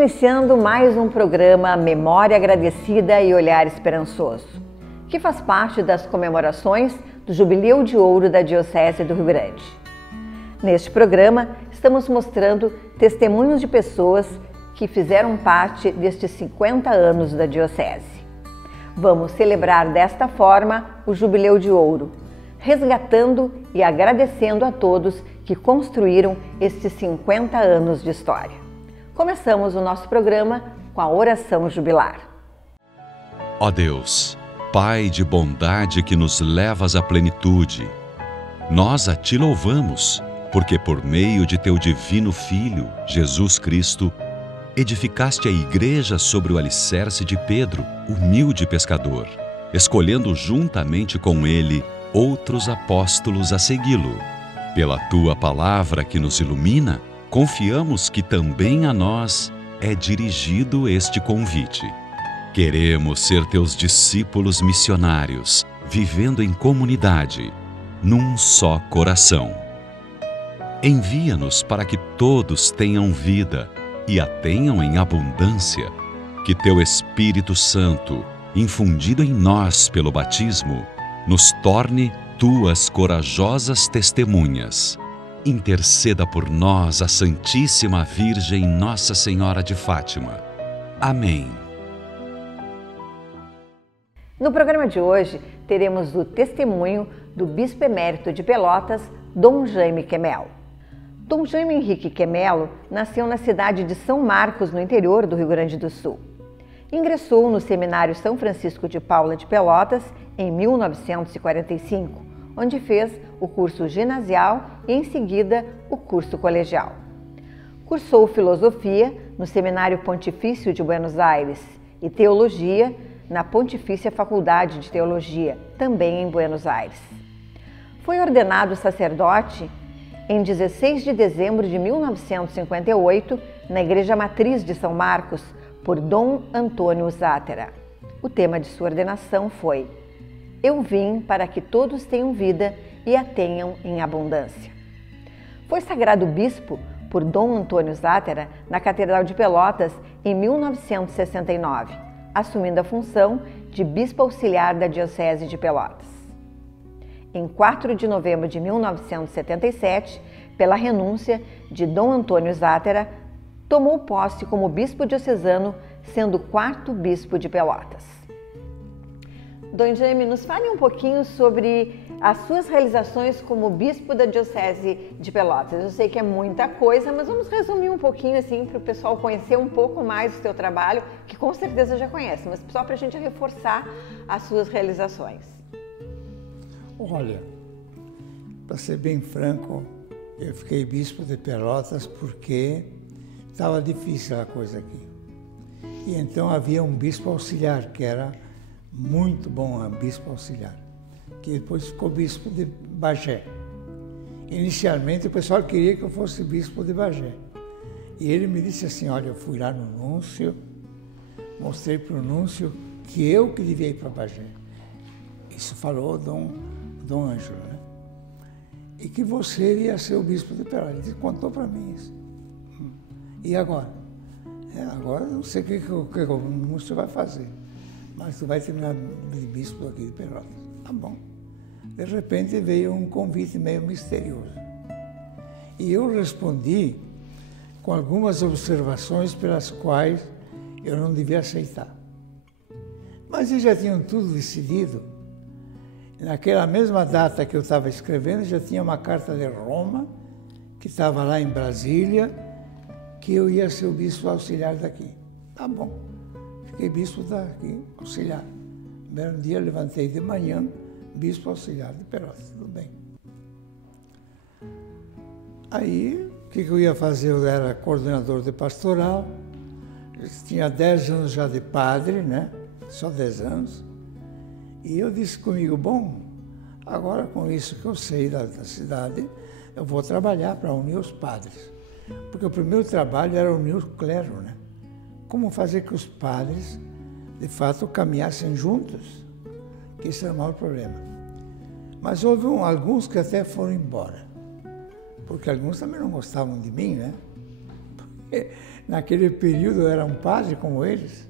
iniciando mais um programa Memória Agradecida e Olhar Esperançoso, que faz parte das comemorações do Jubileu de Ouro da Diocese do Rio Grande. Neste programa, estamos mostrando testemunhos de pessoas que fizeram parte destes 50 anos da Diocese. Vamos celebrar desta forma o Jubileu de Ouro, resgatando e agradecendo a todos que construíram estes 50 anos de história. Começamos o nosso programa com a oração jubilar. Ó Deus, Pai de bondade que nos levas à plenitude, nós a Ti louvamos, porque por meio de Teu divino Filho, Jesus Cristo, edificaste a Igreja sobre o alicerce de Pedro, humilde pescador, escolhendo juntamente com ele outros apóstolos a segui-lo. Pela Tua palavra que nos ilumina, confiamos que também a nós é dirigido este convite. Queremos ser Teus discípulos missionários, vivendo em comunidade, num só coração. Envia-nos para que todos tenham vida e a tenham em abundância. Que Teu Espírito Santo, infundido em nós pelo batismo, nos torne Tuas corajosas testemunhas. Interceda por nós a Santíssima Virgem Nossa Senhora de Fátima. Amém. No programa de hoje, teremos o testemunho do Bispo Emérito de Pelotas, Dom Jaime Quemelo. Dom Jaime Henrique Quemelo nasceu na cidade de São Marcos, no interior do Rio Grande do Sul. Ingressou no Seminário São Francisco de Paula de Pelotas em 1945, onde fez o curso ginasial e, em seguida, o curso colegial. Cursou filosofia no Seminário Pontifício de Buenos Aires e teologia na Pontifícia Faculdade de Teologia, também em Buenos Aires. Foi ordenado sacerdote em 16 de dezembro de 1958 na Igreja Matriz de São Marcos por Dom Antônio Zátera. O tema de sua ordenação foi: Eu vim para que todos tenham vida e a tenham em abundância. Foi sagrado bispo por Dom Antônio Zátera na Catedral de Pelotas em 1969, assumindo a função de bispo auxiliar da Diocese de Pelotas. Em 4 de novembro de 1977, pela renúncia de Dom Antônio Zátera, tomou posse como bispo diocesano, sendo o 4º bispo de Pelotas. Dom Jaime, nos fale um pouquinho sobre as suas realizações como bispo da Diocese de Pelotas. Eu sei que é muita coisa, mas vamos resumir um pouquinho assim para o pessoal conhecer um pouco mais o seu trabalho, que com certeza já conhece, mas só para a gente reforçar as suas realizações. Olha, para ser bem franco, eu fiquei bispo de Pelotas porque estava difícil a coisa aqui. E então havia um bispo auxiliar, que era muito bom, bispo auxiliar, que depois ficou bispo de Bagé. Inicialmente o pessoal queria que eu fosse bispo de Bagé. E ele me disse assim: olha, eu fui lá no núncio, mostrei para o núncio que eu que devia ir para Bagé. Isso falou Dom Ângelo, né? E que você iria ser o bispo de Pelotas. Ele contou para mim isso. E agora? Agora eu não sei o que o núncio vai fazer, mas tu vai terminar de bispo aqui de Pelotas. Tá bom. De repente veio um convite meio misterioso. E eu respondi com algumas observações pelas quais eu não devia aceitar. Mas eles já tinham tudo decidido. Naquela mesma data que eu estava escrevendo, já tinha uma carta de Roma, que estava lá em Brasília, que eu ia ser o bispo auxiliar daqui. Tá bom. Fiquei bispo daqui, auxiliar. No primeiro dia eu levantei de manhã, bispo auxiliar de Pelotas, tudo bem. Aí, o que eu ia fazer? Eu era coordenador de pastoral, eu tinha 10 anos já de padre, né? Só 10 anos. E eu disse comigo: bom, agora com isso que eu sei da cidade, eu vou trabalhar para unir os padres. Porque o primeiro trabalho era unir o clero, né? Como fazer que os padres, de fato, caminhassem juntos, que esse era o maior problema. Mas houve alguns que até foram embora, porque alguns também não gostavam de mim, né? naquele período eu era um padre como eles,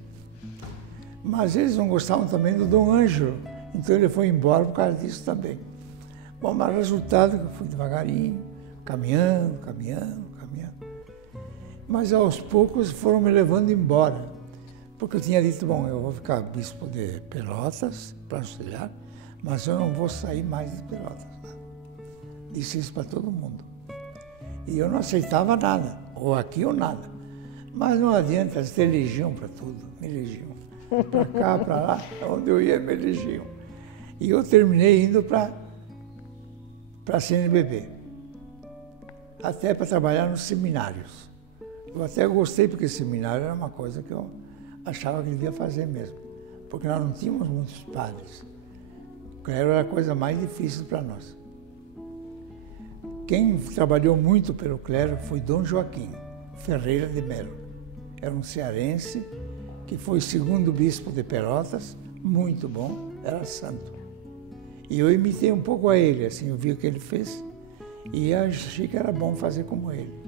mas eles não gostavam também do Dom Ângelo, então ele foi embora por causa disso também. Bom, mas o resultado é que eu fui devagarinho, caminhando. Mas aos poucos foram me levando embora, porque eu tinha dito, bom, eu vou ficar bispo de Pelotas para auxiliar, mas eu não vou sair mais de Pelotas. Né? Disse isso para todo mundo. E eu não aceitava nada, ou aqui ou nada. Mas não adianta, eles te elegiam para tudo, me elegiam. Para cá, para lá, onde eu ia, me elegiam. E eu terminei indo para a CNBB, até para trabalhar nos seminários. Eu até gostei, porque seminário era uma coisa que eu achava que devia fazer mesmo, porque nós não tínhamos muitos padres. O clero era a coisa mais difícil para nós. Quem trabalhou muito pelo clero foi Dom Joaquim Ferreira de Melo. Era um cearense que foi segundo bispo de Pelotas, muito bom, era santo. E eu imitei um pouco a ele, assim, eu vi o que ele fez e achei que era bom fazer como ele.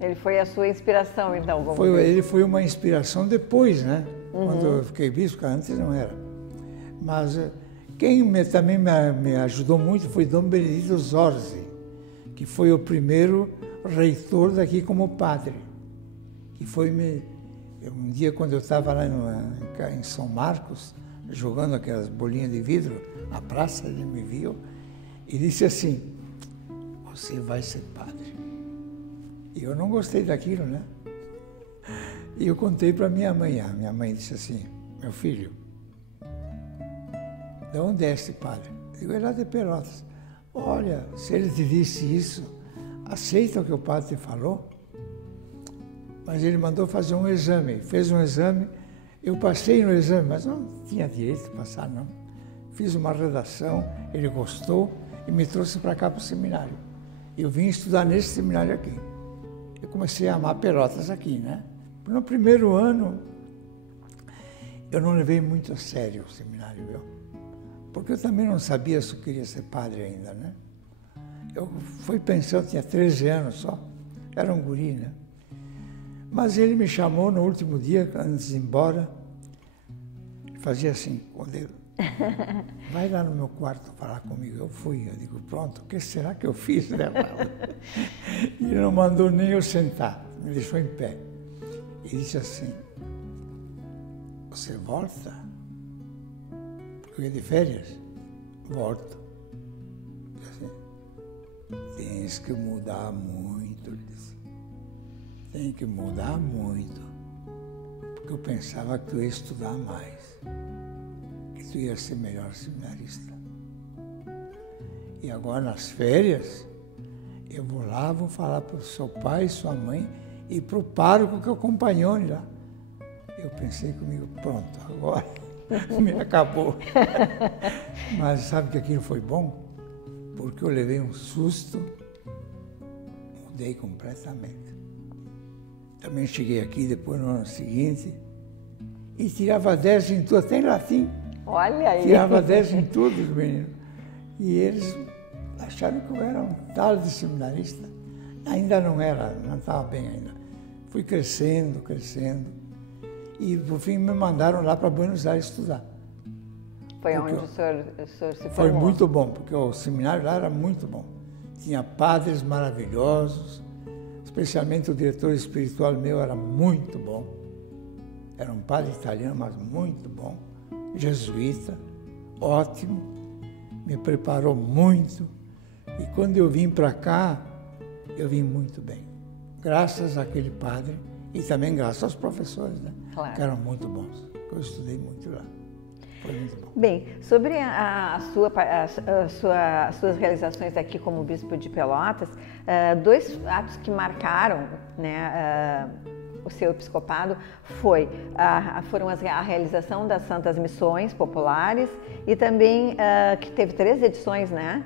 Ele foi a sua inspiração, então? Ele foi uma inspiração depois, né? Quando eu fiquei bispo, porque antes não era. Mas quem também me ajudou muito foi Dom Benedito Zorzi, que foi o primeiro reitor daqui como padre. Que foi um dia, quando eu estava lá em São Marcos, jogando aquelas bolinhas de vidro na praça, ele me viu e disse assim, você vai ser padre. E eu não gostei daquilo, né? E eu contei para minha mãe. A minha mãe disse assim, meu filho, de onde é esse padre? Eu digo, é lá de Pelotas. Olha, se ele te disse isso, aceita o que o padre te falou? Mas ele mandou fazer um exame, fez um exame, eu passei no exame, mas não tinha direito de passar, não. Fiz uma redação, ele gostou e me trouxe para cá para o seminário. Eu vim estudar nesse seminário aqui. Eu comecei a amar Pelotas aqui, né? No primeiro ano, eu não levei muito a sério o seminário, viu? Porque eu também não sabia se eu queria ser padre ainda, né? Eu fui pensando, tinha 13 anos só, era um guri, né? Mas ele me chamou no último dia, antes de ir embora, fazia assim com o dedo. Vai lá no meu quarto falar comigo. Eu fui, eu digo, pronto, o que será que eu fiz, né? E não mandou nem eu sentar, me deixou em pé. E disse assim, você volta? Porque eu ia de férias? Volto. Assim, tens que mudar muito, ele disse. Tem que mudar muito, porque eu pensava que tu ia estudar mais, que tu ia ser melhor seminarista. E agora nas férias, eu vou lá, vou falar para o seu pai, sua mãe e para o pároco que acompanhou lá. Eu pensei comigo, pronto, agora me acabou. Mas sabe que aquilo foi bom? Porque eu levei um susto, mudei completamente. Também cheguei aqui depois no ano seguinte e tirava 10 em tudo, até em latim. Olha aí! Tirava 10 em tudo, menino. E eles acharam que eu era um tal de seminarista. Ainda não era, não estava bem ainda. Fui crescendo. E, por fim, me mandaram lá para Buenos Aires estudar. Foi onde o senhor se formou? Foi muito bom, porque o seminário lá era muito bom. Tinha padres maravilhosos, especialmente o diretor espiritual meu era muito bom. Era um padre italiano, mas muito bom. Jesuíta, ótimo. Me preparou muito. E quando eu vim para cá, eu vim muito bem. Graças àquele padre e também graças aos professores, né? Claro. Que eram muito bons. Eu estudei muito lá. Foi muito bom. Bem, sobre as suas realizações aqui como bispo de Pelotas, dois atos que marcaram, né, o seu episcopado foram a realização das Santas Missões Populares e também que teve 3 edições, né?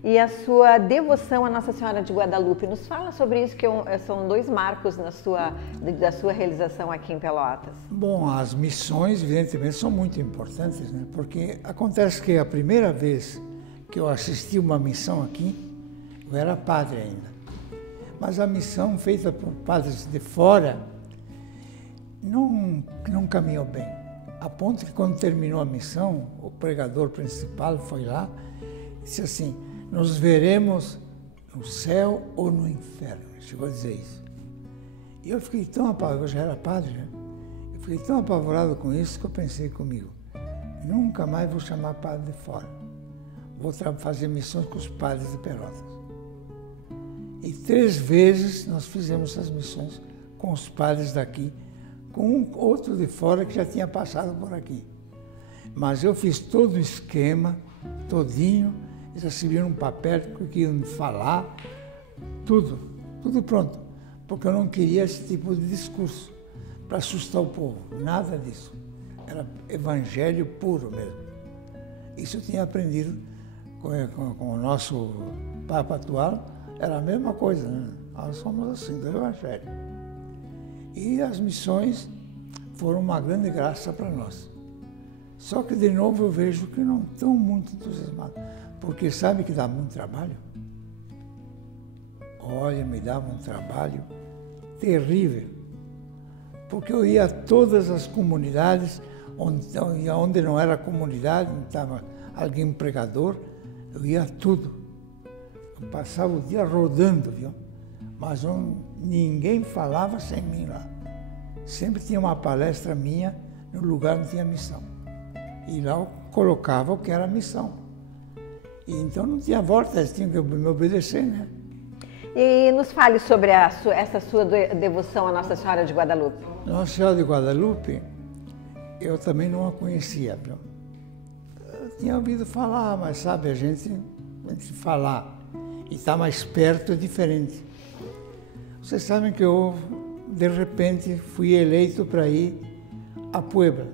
E a sua devoção à Nossa Senhora de Guadalupe. Nos fala sobre isso, que são 2 marcos da sua realização aqui em Pelotas. Bom, as missões, evidentemente, são muito importantes, né? Porque acontece que a primeira vez que eu assisti uma missão aqui, eu era padre ainda. Mas a missão feita por padres de fora não caminhou bem. A ponto que quando terminou a missão, o pregador principal foi lá e disse assim, nos veremos no céu ou no inferno. Chegou a dizer isso. E eu fiquei tão apavorado, eu já era padre, né? Eu fiquei tão apavorado com isso que eu pensei comigo, nunca mais vou chamar padre de fora. Vou fazer missões com os padres de Pelotas. E 3 vezes nós fizemos essas missões com os padres daqui, com outro de fora que já tinha passado por aqui. Mas eu fiz todo o esquema, todinho, eles receberam um papel que iam falar, tudo pronto, porque eu não queria esse tipo de discurso para assustar o povo, nada disso. Era evangelho puro mesmo. Isso eu tinha aprendido com o nosso Papa atual, era a mesma coisa, né? Nós somos assim, do evangelho. E as missões foram uma grande graça para nós. Só que, de novo, eu vejo que não estão muito entusiasmados, porque sabe que dá muito trabalho? Olha, me dava um trabalho terrível, porque eu ia a todas as comunidades, onde não era comunidade, não estava alguém pregador, eu ia a tudo. Eu passava o dia rodando, viu? Mas ninguém falava sem mim lá. Sempre tinha uma palestra minha no lugar onde tinha missão. E lá eu colocava o que era a missão. E então não tinha volta, eles tinham que me obedecer, né? E nos fale sobre essa sua devoção à Nossa Senhora de Guadalupe. Nossa Senhora de Guadalupe, eu também não a conhecia, viu? Eu tinha ouvido falar, mas sabe, a gente falar e estar mais perto é diferente. Vocês sabem que eu, de repente, fui eleito para ir a Puebla,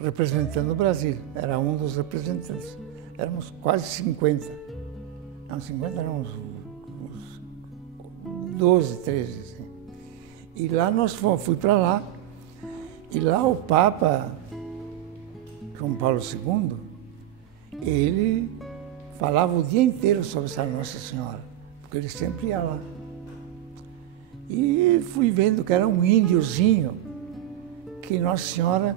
representando o Brasil. Era um dos representantes. Éramos quase 50. Não, 50 não, uns 12, 13. Assim. E lá fui para lá. E lá o Papa João Paulo II, ele falava o dia inteiro sobre essa Nossa Senhora, porque ele sempre ia lá. E fui vendo que era um índiozinho, que Nossa Senhora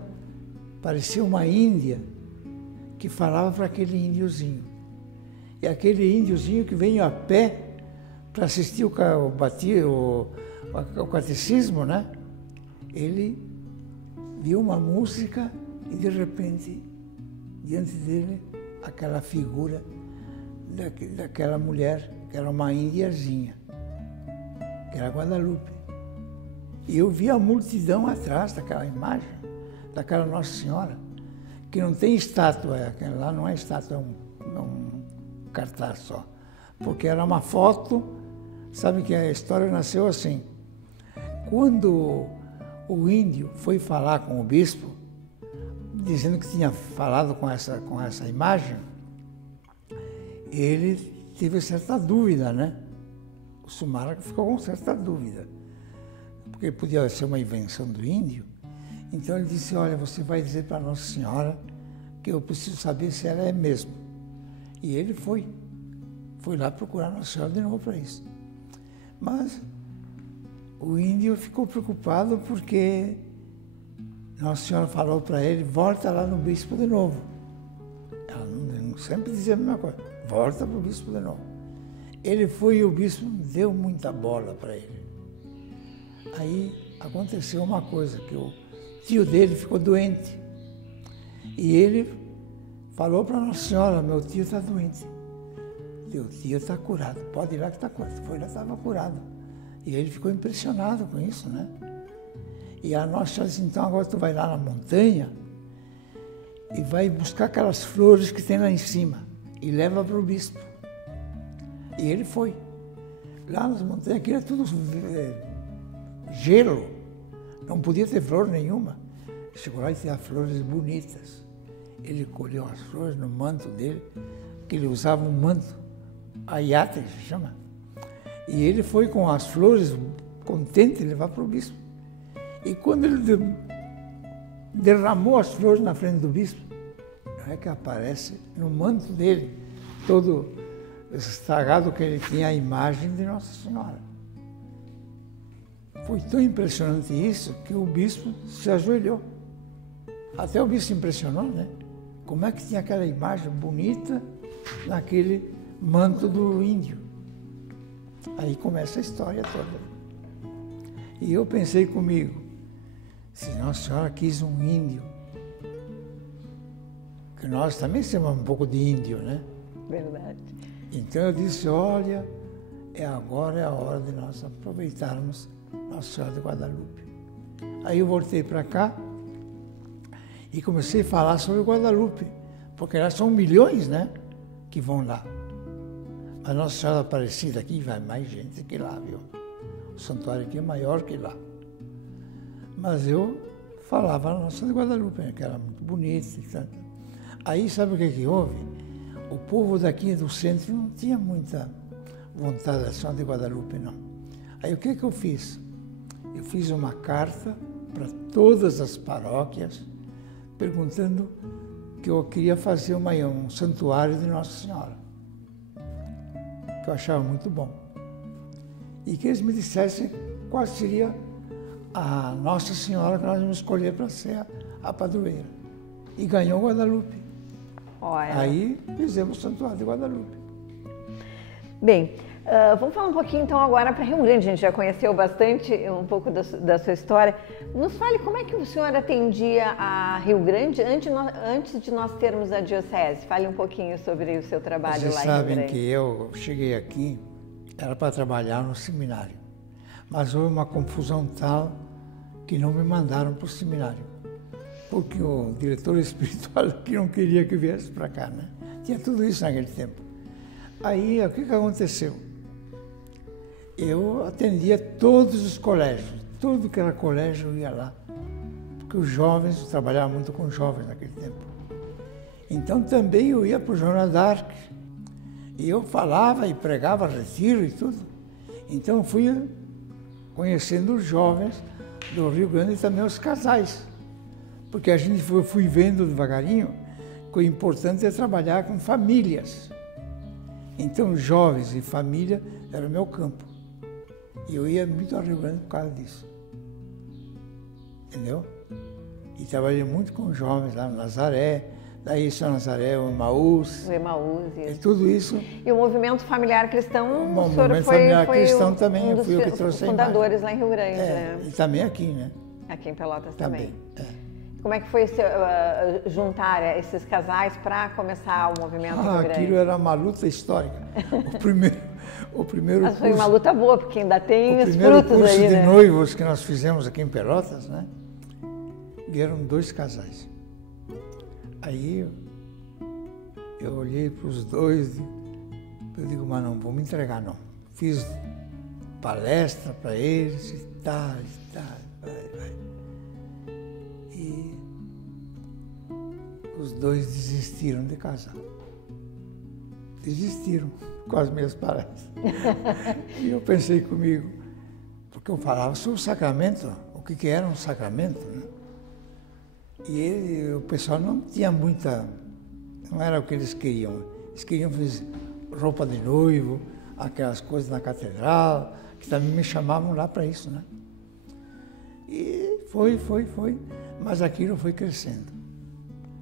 parecia uma índia, que falava para aquele índiozinho. E aquele índiozinho que veio a pé para assistir o catecismo, né? Ele viu uma música e, de repente, diante dele, aquela figura daquela mulher, que era uma índiazinha, que era Guadalupe. E eu vi a multidão atrás daquela imagem, daquela Nossa Senhora, que não tem estátua, lá não é estátua, é um cartaz só, porque era uma foto. Sabe que a história nasceu assim. Quando o índio foi falar com o bispo, dizendo que tinha falado com essa imagem, ele teve certa dúvida, né? O Sumarra ficou com certa dúvida, porque podia ser uma invenção do índio. Então ele disse, olha, você vai dizer para Nossa Senhora que eu preciso saber se ela é mesmo. E ele foi lá procurar Nossa Senhora de novo para isso. Mas o índio ficou preocupado porque Nossa Senhora falou para ele, volta lá no bispo de novo. Ela não sempre dizia a mesma coisa, volta para o bispo de novo. Ele foi e o bispo deu muita bola para ele. Aí aconteceu uma coisa, que o tio dele ficou doente. E ele falou para Nossa Senhora, meu tio está doente. Teu tio está curado, pode ir lá que está curado. Foi lá, estava curado. E ele ficou impressionado com isso, né? E a Nossa Senhora disse, então agora tu vai lá na montanha e vai buscar aquelas flores que tem lá em cima e leva para o bispo. E ele foi. Lá nas montanhas, aquilo é tudo gelo, não podia ter flor nenhuma. Chegou lá e tinha flores bonitas. Ele colheu as flores no manto dele, que ele usava um manto, aiate se chama. E ele foi com as flores, contente de levar para o bispo. E quando ele derramou as flores na frente do bispo, não é que aparece no manto dele, todo estragado, que ele tinha a imagem de Nossa Senhora. Foi tão impressionante isso que o bispo se ajoelhou. Até o bispo se impressionou, né? Como é que tinha aquela imagem bonita naquele manto do índio. Aí começa a história toda. E eu pensei comigo, se Nossa Senhora quis um índio, que nós também somos um pouco de índio, né? Verdade. Então eu disse, olha, agora é a hora de nós aproveitarmos Nossa Senhora de Guadalupe. Aí eu voltei para cá e comecei a falar sobre Guadalupe, porque lá são milhões, né, que vão lá. A Nossa Senhora Aparecida aqui vai mais gente que lá, viu? O santuário aqui é maior que lá. Mas eu falava a Nossa Senhora de Guadalupe, né, que era muito bonita e tanto. Aí sabe o que houve? O povo daqui do centro não tinha muita vontade da Senhora de Guadalupe, não. Aí o que eu fiz? Eu fiz uma carta para todas as paróquias, perguntando que eu queria fazer um santuário de Nossa Senhora, que eu achava muito bom. E que eles me dissessem qual seria a Nossa Senhora que nós íamos escolher para ser a padroeira. E ganhou Guadalupe. Olha. Aí fizemos o Santuário de Guadalupe. Bem, vamos falar um pouquinho então agora para Rio Grande. A gente já conheceu bastante um pouco da sua história. Nos fale como é que o senhor atendia a Rio Grande antes de nós termos a diocese. Fale um pouquinho sobre o seu trabalho Vocês lá em Rio Grande. sabem que eu cheguei aqui, era para trabalhar no seminário. Mas houve uma confusão tal que não me mandaram para o seminário. Porque o diretor espiritual aqui não queria que eu viesse para cá, né? Tinha tudo isso naquele tempo. Aí, o que aconteceu? Eu atendia todos os colégios, tudo que era colégio eu ia lá. Porque os jovens, eu trabalhava muito com jovens naquele tempo. Então também eu ia para o Joana d'Arc. E eu falava e pregava retiro e tudo. Então eu fui conhecendo os jovens do Rio Grande e também os casais. Porque a gente fui vendo devagarinho que o importante é trabalhar com famílias. Então, jovens e família era o meu campo. E eu ia muito ao Rio Grande por causa disso. Entendeu? E trabalhei muito com jovens lá no Nazaré, daí São Nazaré, o Emaús. O Emaús, e tudo isso. E o movimento familiar cristão, O movimento familiar cristão também, um dos fui eu que trouxe fundadores lá em Rio Grande, né? né? E também aqui, né? Aqui em Pelotas também. É. Como é que foi juntar esses casais para começar o movimento Rio Grande? Aquilo era uma luta histórica. O primeiro Mas foi uma luta boa, porque ainda tem os frutos aí, O primeiro curso de né? noivos que nós fizemos aqui em Pelotas, né? Vieram 2 casais. Aí eu olhei para os dois, eu digo, mas não vou me entregar, não. Fiz palestra para eles e tal, vai. E os dois desistiram de casar. Desistiram com as minhas palestras. E eu pensei comigo, porque eu falava sobre o sacramento, o que era um sacramento, né? E o pessoal não tinha não era o que eles queriam. Eles queriam fazer roupa de noivo, aquelas coisas na catedral, que também me chamavam lá para isso, né? E foi. Mas aquilo foi crescendo.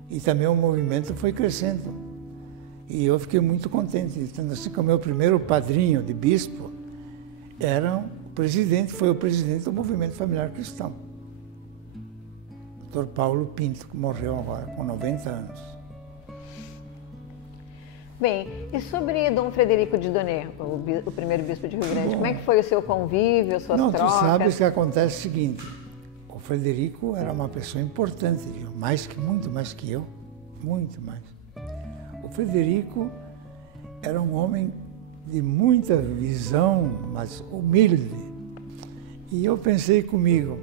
E também o movimento foi crescendo. E eu fiquei muito contente. Tanto assim que o meu primeiro padrinho de bispo foi o presidente do Movimento Familiar Cristão. Dr. Paulo Pinto, que morreu agora, com 90 anos. Bem, e sobre Dom Frederico de Donê, o primeiro bispo de Rio Grande, como é que foi o seu convívio, suas trocas? Tu sabes que acontece o seguinte, o Frederico era uma pessoa importante, viu? Muito mais que eu, muito mais. O Frederico era um homem de muita visão, mas humilde. E eu pensei comigo,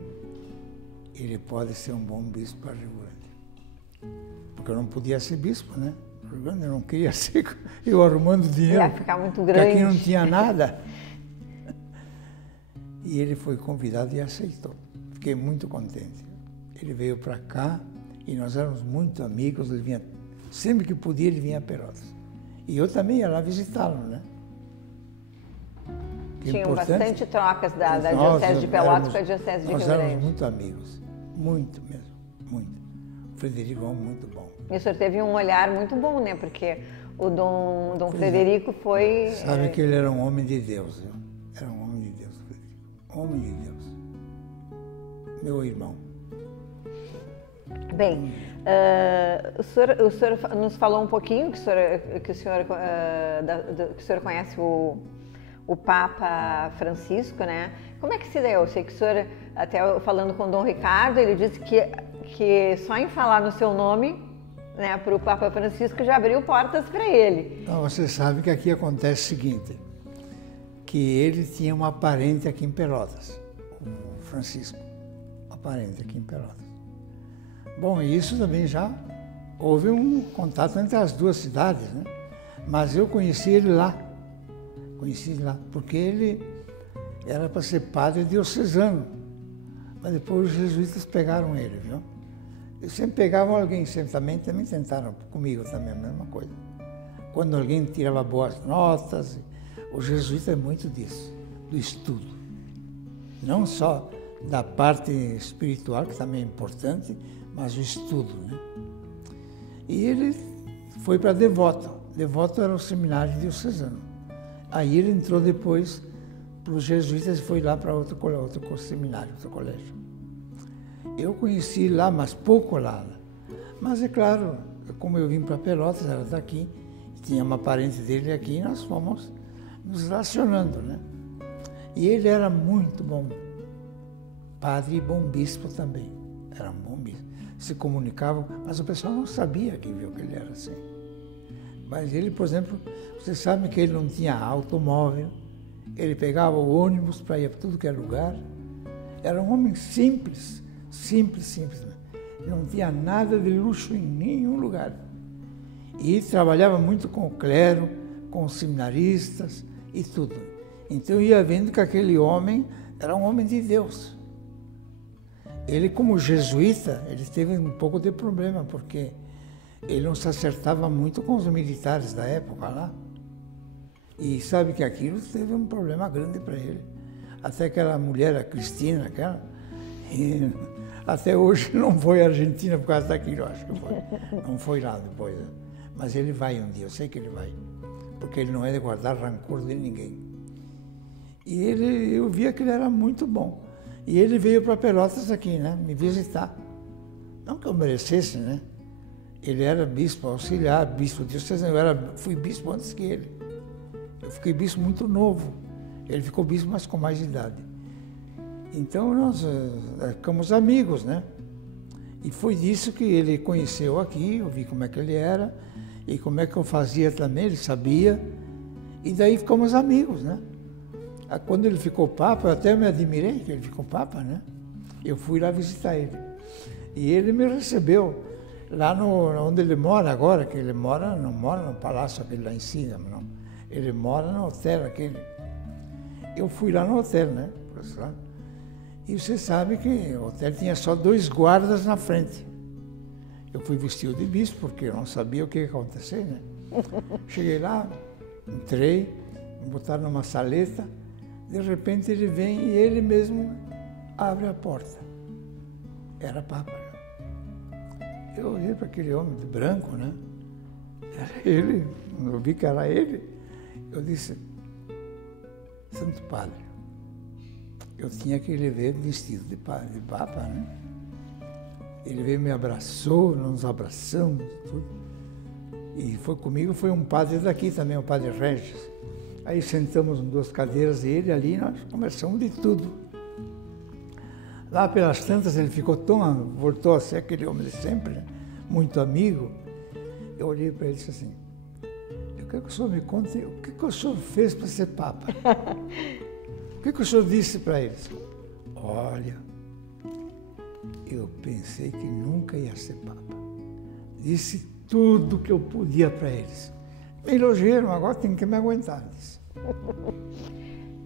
ele pode ser um bom bispo para Rio Grande. Porque eu não podia ser bispo, né? Rio Grande eu não queria ser, eu arrumando dinheiro. Ia ficar muito grande. Porque aqui não tinha nada. E ele foi convidado e aceitou. Fiquei muito contente. Ele veio para cá e nós éramos muito amigos. Ele vinha, sempre que podia, ele vinha a Pelotas. E eu também ia lá visitá-lo, né? Tinham bastante trocas da Diocese de Pelotas com a Diocese de Rio Grande. Nós éramos muito amigos, muito mesmo, muito. O Frederico é um muito bom. E o senhor teve um olhar muito bom, né? Porque o Dom Frederico foi... Sabe que ele era um homem de Deus, viu? Era um homem de Deus, Frederico. Homem de Deus. Meu irmão. Bem, o senhor nos falou um pouquinho que o senhor conhece o Papa Francisco, né? Como é que se deu? Eu sei que o senhor, até falando com o Dom Ricardo, ele disse que só em falar no seu nome, né, para o Papa Francisco já abriu portas para ele. Então, você sabe que aqui acontece o seguinte, que ele tinha uma parente aqui em Pelotas, o Francisco, uma parente aqui em Pelotas. Bom, isso também já houve um contato entre as duas cidades, né? Mas eu conheci ele lá, porque ele era para ser padre diocesano, mas depois os jesuítas pegaram ele, viu? Eles sempre pegavam alguém, também tentaram comigo também, a mesma coisa. Quando alguém tirava boas notas, o jesuíta é muito disso, do estudo. Não só da parte espiritual, que também é importante, mas o estudo, né? E ele foi para Devoto. Devoto era o seminário diocesano. Aí ele entrou depois para os jesuítas e foi lá para outro seminário, outro colégio. Eu conheci lá, mas pouco lá. Mas é claro, como eu vim para Pelotas, era daqui, tinha uma parente dele aqui, e nós fomos nos relacionando, né? E ele era muito bom padre e bom bispo também. Era um bom bispo. Se comunicavam, mas o pessoal não sabia que ele era assim. Mas ele, por exemplo, você sabe que ele não tinha automóvel, ele pegava o ônibus para ir para tudo que era lugar. Era um homem simples, simples. Não tinha nada de luxo em nenhum lugar. E trabalhava muito com o clero, com os seminaristas e tudo. Então eu ia vendo que aquele homem era um homem de Deus. Ele, como jesuíta, ele teve um pouco de problema, porque ele não se acertava muito com os militares da época lá. E sabe que aquilo teve um problema grande para ele. Até aquela mulher, a Cristina, e até hoje não foi à Argentina por causa daquilo, acho que foi. Não foi lá depois. Mas ele vai um dia, eu sei que ele vai. Porque ele não é de guardar rancor de ninguém. E eu via que ele era muito bom. E ele veio para Pelotas aqui, né, me visitar. Não que eu merecesse, né? Ele era bispo auxiliar, bispo diocesano. Fui bispo antes que ele. Eu fiquei bispo muito novo. Ele ficou bispo, mas com mais idade. Então nós ficamos amigos, né? E foi disso que ele conheceu aqui, eu vi como é que ele era e como é que eu fazia também, ele sabia. E daí ficamos amigos, né? Quando ele ficou Papa, eu até me admirei que ele ficou Papa, né? Eu fui lá visitar ele. E ele me recebeu lá onde ele mora agora, que ele não mora no palácio aquele lá em cima, não. Ele mora no hotel aquele. Eu fui lá no hotel, né? E você sabe que o hotel tinha só 2 guardas na frente. Eu fui vestido de bispo, porque eu não sabia o que ia acontecer, né? Cheguei lá, entrei, me botaram numa saleta. De repente ele vem e ele mesmo abre a porta. Era Papa. Eu olhei para aquele homem de branco, né? Era ele, eu vi que era ele. Eu disse, Santo Padre, eu tinha que ele ver vestido de Papa, né? Ele veio, me abraçou, nos abraçamos, tudo. E foi comigo, foi um padre daqui também, o Padre Regis. Aí sentamos em 2 cadeiras dele ali, nós conversamos de tudo. Lá pelas tantas ele voltou a ser aquele homem de sempre, né? Muito amigo. Eu olhei para ele e disse assim, eu quero que o senhor me conte o que o senhor fez para ser Papa. O que o senhor disse para eles? Olha, eu pensei que nunca ia ser Papa. Disse tudo que eu podia para eles. Me elogiaram, agora tem que me aguentar.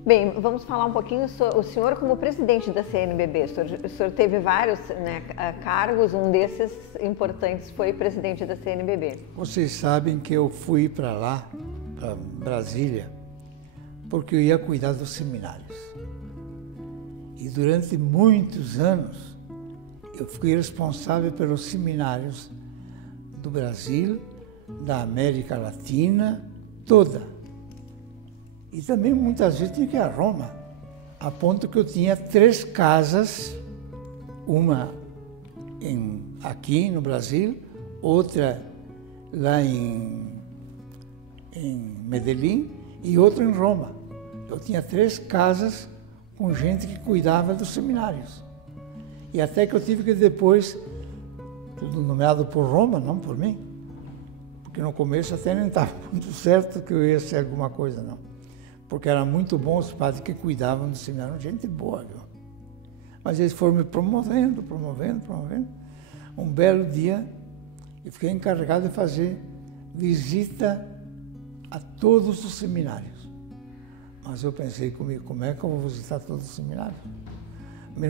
Bem, vamos falar um pouquinho sobre o senhor como presidente da CNBB. O senhor teve vários, né, cargos, um desses importantes foi presidente da CNBB. Vocês sabem que eu fui para lá, para Brasília, porque eu ia cuidar dos seminários. E durante muitos anos, eu fui responsável pelos seminários do Brasil, da América Latina, toda. E também muitas vezes tinha que ir a Roma, a ponto que eu tinha 3 casas, uma aqui no Brasil, outra lá em Medellín e outra em Roma. Eu tinha 3 casas com gente que cuidava dos seminários. E até que eu tive que depois, tudo nomeado por Roma, não por mim, porque no começo até nem estava muito certo que eu ia ser alguma coisa, não. Porque eram muito bons os padres que cuidavam do seminário, gente boa, viu? Mas eles foram me promovendo. Um belo dia, eu fiquei encarregado de fazer visita a todos os seminários. Mas eu pensei comigo, como é que eu vou visitar todos os seminários? Me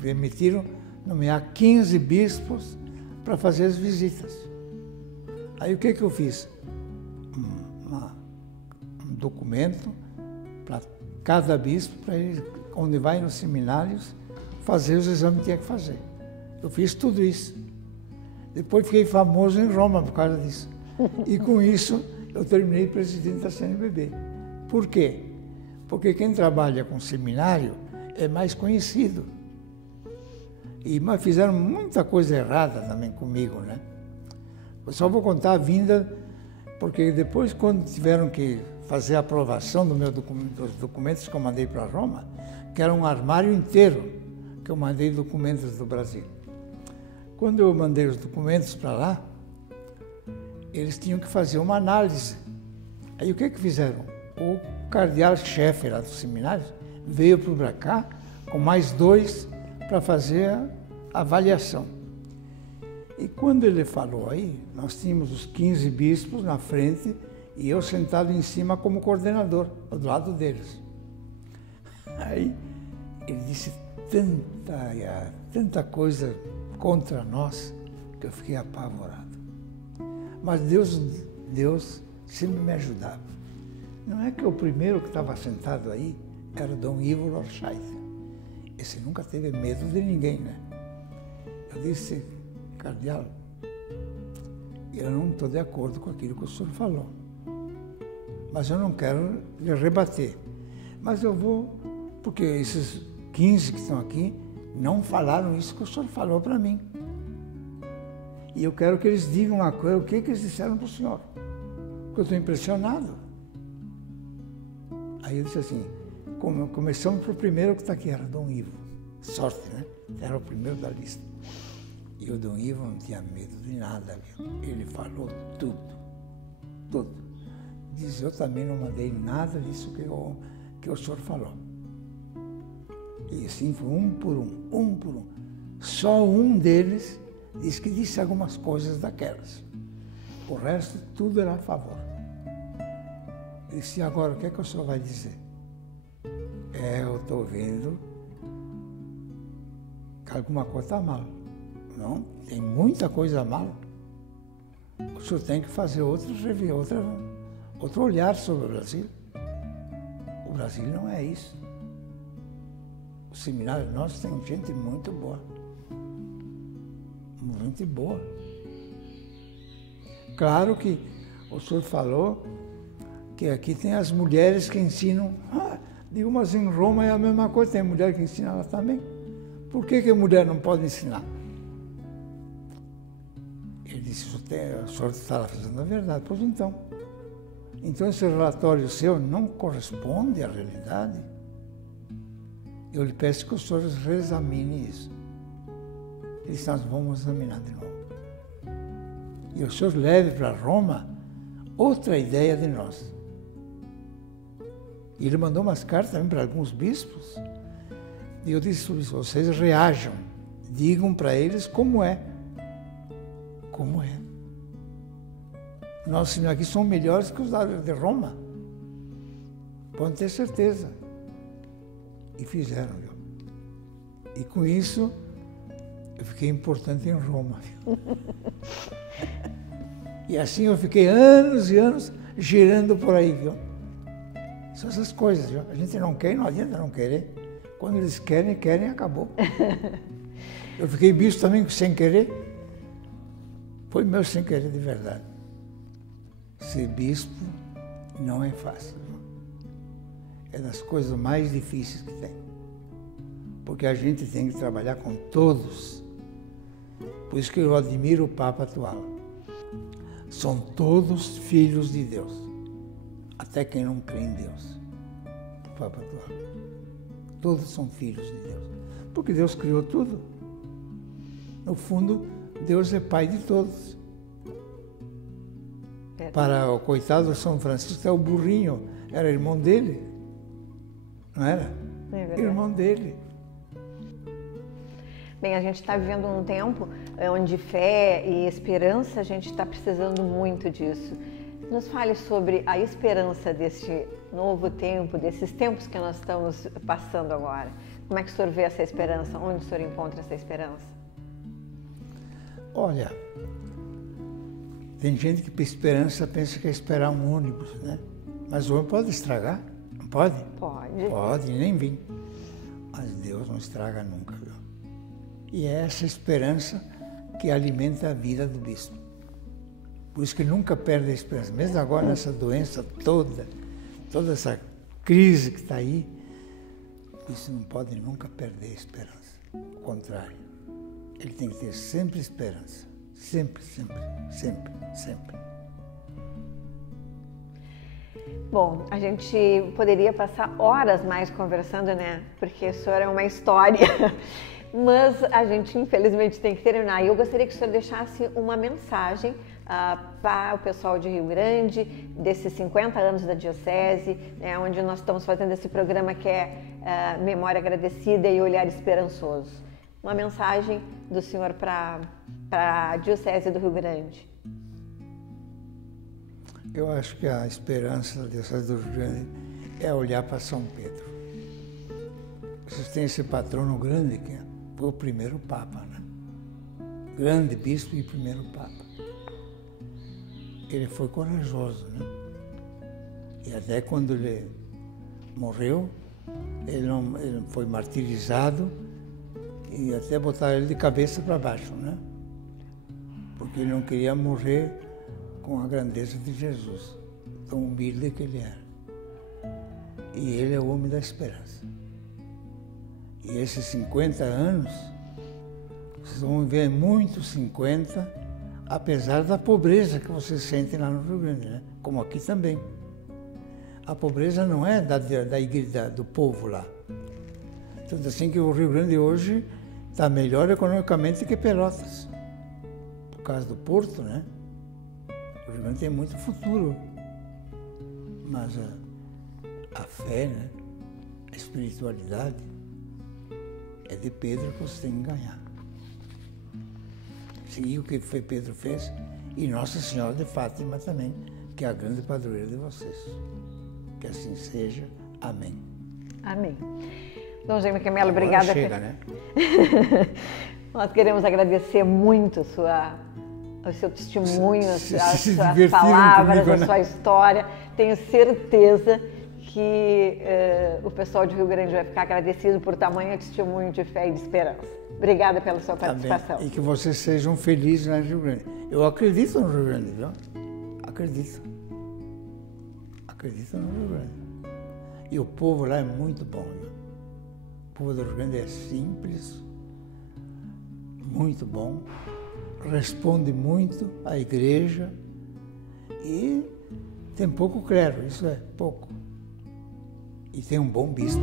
permitiram nomear 15 bispos para fazer as visitas. Aí o que eu fiz? Um documento para cada bispo, para ele, onde vai nos seminários, fazer os exames que tinha que fazer. Eu fiz tudo isso. Depois fiquei famoso em Roma por causa disso. E com isso eu terminei presidente da CNBB. Por quê? Porque quem trabalha com seminário é mais conhecido. Mas fizeram muita coisa errada também comigo, né? Eu só vou contar a vinda, porque depois, quando tiveram que fazer a aprovação dos documentos que eu mandei para Roma, que era um armário inteiro que eu mandei documentos do Brasil. Quando eu mandei os documentos para lá, eles tinham que fazer uma análise. Aí o que fizeram? O cardeal-chefe lá do seminário veio para cá com mais 2 para fazer a avaliação. E quando ele falou aí, nós tínhamos os 15 bispos na frente e eu sentado em cima como coordenador, do lado deles. Aí ele disse tanta coisa contra nós que eu fiquei apavorado. Mas Deus sempre me ajudava. Não é que o primeiro que estava sentado aí era Dom Ivo Lorscheider. Esse nunca teve medo de ninguém, né? Eu disse, cardeal, eu não estou de acordo com aquilo que o senhor falou, mas eu não quero lhe rebater. Mas eu vou, porque esses 15 que estão aqui não falaram isso que o senhor falou para mim. E eu quero que eles digam uma coisa, o que eles disseram para o senhor, porque eu estou impressionado. Aí eu disse assim, começamos para o primeiro que está aqui, era Dom Ivo. Sorte, né? Era o primeiro da lista. E o Dom Ivo não tinha medo de nada, viu? Ele falou tudo. Diz, eu também não mandei nada disso que o senhor falou. E assim foi um por um. Só um deles disse que disse algumas coisas daquelas. O resto, tudo era a favor. Eu disse, agora, o que é que o senhor vai dizer? Eu estou vendo que alguma coisa está mal. Não, tem muita coisa mal. O senhor tem que fazer outro olhar sobre o Brasil. O Brasil não é isso. O seminário nosso tem gente muito boa. Muito boa. Claro que o senhor falou que aqui tem as mulheres que ensinam. Digo, mas em Roma é a mesma coisa, tem mulher que ensina lá também. Por que a mulher não pode ensinar? Ele disse, o senhor está fazendo a verdade. Pois então. Então esse relatório seu não corresponde à realidade. Eu lhe peço que o senhor reexamine isso. Ele disse, nós vamos examinar de novo. E o senhor leve para Roma outra ideia de nós. E ele mandou umas cartas também para alguns bispos. E eu disse, vocês reajam, digam para eles como é. Como é. Nossos aqui são melhores que os de Roma. Podem ter certeza. E fizeram, viu? E com isso, eu fiquei importante em Roma. E assim eu fiquei anos e anos girando por aí, viu? São essas coisas, viu? A gente não quer e não adianta não querer. Quando eles querem, querem e acabou. Eu fiquei bispo também sem querer. Foi meu sem querer de verdade. Ser bispo não é fácil. É das coisas mais difíceis que tem. Porque a gente tem que trabalhar com todos. Por isso que eu admiro o Papa atual. São todos filhos de Deus. Até quem não crê em Deus. O Papa atual. Todos são filhos de Deus. Porque Deus criou tudo. No fundo, Deus é pai de todos. Para o coitado do São Francisco, é o burrinho. Era irmão dele. Não era? Irmão dele. Bem, a gente está vivendo um tempo onde fé e esperança, a gente está precisando muito disso. Nos fale sobre a esperança deste novo tempo, desses tempos que nós estamos passando agora. Como é que o senhor vê essa esperança? Onde o senhor encontra essa esperança? Olha, tem gente que esperança pensa que é esperar um ônibus, né? Mas o ônibus pode estragar, não pode? Pode. Pode, nem vir. Mas Deus não estraga nunca, viu? E é essa esperança que alimenta a vida do bispo. Por isso que nunca perde a esperança. Mesmo agora, nessa doença toda essa crise que está aí, o bispo não pode nunca perder a esperança. Ao contrário, ele tem que ter sempre esperança. Sempre, sempre, sempre, sempre. Bom, a gente poderia passar horas mais conversando, né? Porque o senhor é uma história. Mas a gente, infelizmente, tem que terminar. E eu gostaria que o senhor deixasse uma mensagem para o pessoal de Rio Grande, desses 50 anos da Diocese, né, onde nós estamos fazendo esse programa que é Memória Agradecida e Olhar Esperançoso. Uma mensagem do senhor para a Diocese do Rio Grande. Eu acho que a esperança da Diocese do Rio Grande é olhar para São Pedro. Vocês têm esse patrono grande que foi o primeiro Papa, né? Grande bispo e primeiro Papa. Ele foi corajoso, né? E até quando ele morreu, ele foi martirizado e até botaram ele de cabeça para baixo, né? Porque ele não queria morrer com a grandeza de Jesus, tão humilde que ele era. E ele é o homem da esperança. E esses 50 anos, vocês vão ver muitos 50, apesar da pobreza que vocês sentem lá no Rio Grande, né? Como aqui também. A pobreza não é da igreja, do povo lá. Tanto assim que o Rio Grande hoje está melhor economicamente que Pelotas. Por causa do porto, né? O Rio Grande tem muito futuro. Mas a fé, né? A espiritualidade, é de Pedro que você tem que ganhar. Seguir o que Pedro fez e Nossa Senhora de Fátima também, que é a grande padroeira de vocês. Que assim seja. Amém. Amém. Dom Jaime Quemelo, obrigada. Chega, né? Nós queremos agradecer muito o seu testemunho, as suas palavras, comigo, né? A sua história. Tenho certeza que o pessoal de Rio Grande vai ficar agradecido por tamanho testemunho de fé e de esperança. Obrigada pela sua participação. E que vocês sejam felizes lá no Rio Grande. Eu acredito no Rio Grande, viu? Acredito. Acredito no Rio Grande. E o povo lá é muito bom, viu? O povo do Rio Grande é simples, muito bom, responde muito à igreja e tem pouco clero, isso é pouco. E tem um bom bispo.